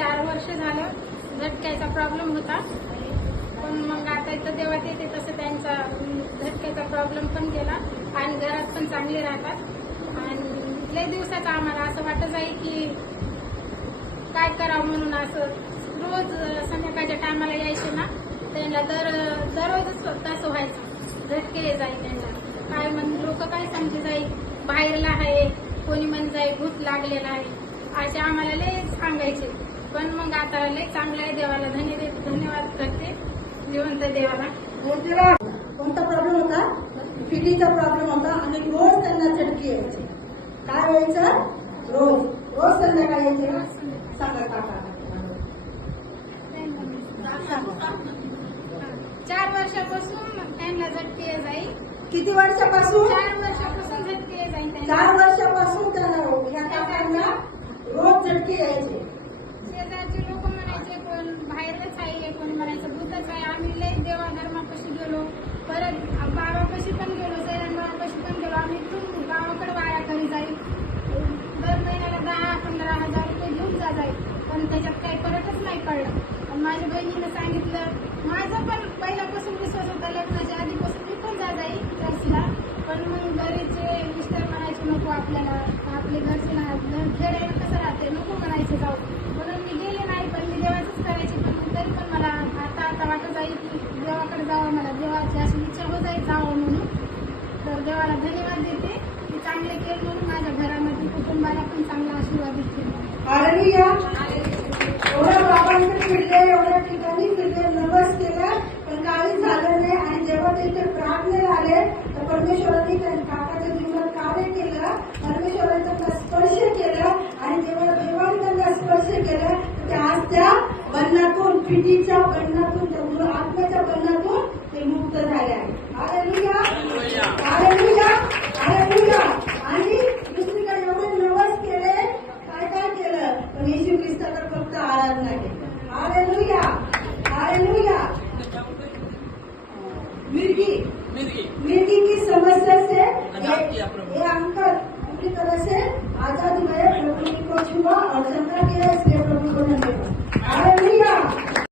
4 वर्ष झालं झटक्याचा प्रॉब्लेम होता, पण मग आता इथं देवात येते तसं त्यांचा झटक्याचा प्रॉब्लेम पण गेला आणि घरात पण चांगले राहतात. आणि लय दिवसाचं आम्हाला असं वाटत आहे की काय करावं म्हणून. असं रोज संध्याकाळच्या टायमाला यायचे ना, त्यांना दररोजच तसं व्हायचं, झटके जाईल त्यांना. काय लोक काय सांगते जाईल बाहेरला आहे, कोणी म्हण जाईल भूत लागलेला आहे, असे आम्हाला लय सांगायचे. पण मग आता लय चांगलं आहे, देवाला धन्यवाद करते, जिवंत देवाला. कोणता प्रॉब्लेम होता? फिटीचा प्रॉब्लेम होता आणि रोज त्यांना झटके यायचे. काय व्हायचं? रोज रोज संध्याकाळी यायचे. सांगा काका. 4 वर्षापासून त्यांना झटके जाईल. किती वर्षापासून? 4 वर्षापासून झटके जाईल. 4 वर्षापासून त्यांना या काकांना रोज झटके यायचे. शेजारचे लोक म्हणायचे कोण बाहेरच आहे, कोणी म्हणायचं भूतच आहे. आम्ही लय देवा धर्मापाशी गेलो, परत बाबापाशी पण गेलो, सैरान बाबापाशी पण गेलो. आम्ही इथून गावाकडे वाया घरी जाईल, दर महिन्याला 10-15 हजार रुपये घेऊन जाईल, पण त्याच्यात काही फरकच नाही पडलं. पण माझ्या बहिणीनं सांगितलं, माझं पण पहिल्यापासून विश्वास होता, लग्नाच्या आधीपासून मी पण जाईल चर्चला. पण मग घरीचे मिस्टर म्हणायचे नको आपल्याला, आपले घरचे खेळायला कसं राहते, नको म्हणायचे जाऊ. म्हणून मी गेले नाही, पण मी देवाचंच करायचे. पण तरी पण मला आता वाटत आहे की देवाकडे जावं, मला देवाची अशी इच्छा होत आहे जावं म्हणून. तर देवाला धन्यवाद देते की चांगले केलं म्हणून, माझ्या घरामध्ये कुटुंबाला पण चांगला आशीर्वाद केला. हालेलुया. एवढ्या बाबांकडे फिरले, एवढ्या ठिकाणी फिरले, नवस केला, पण काही झालं नाही. आणि जेव्हा तिथे प्रार्थनेला आले तर परमेश्वरांनी त्यांच्या काकाच्या जीवनात कार्य केलं, परमेश्वरांनी त्यांना स्पर्श केला. आणि जेव्हा देवाने त्यांना स्पर्श केला तर आज त्या बंधनातून, फिटीच्या बंधनातून, आत्म्याच्या बंधनातून ते मुक्त झाले आहे. Hallelujah, hallelujah, hallelujah. आणि दुसरीकडे एवढे नवस केले, काय केलं, पण येशू ख्रिस्ताकडे फक्त आराधना केली. Hallelujah, hallelujah. मिर्गी की समस्या से ये अंकल पूरी तरह से आजाद हुए, प्रभु को छुआ और चंद्रा किया, इसलिए प्रभु को धन्यवाद। हालेलुया।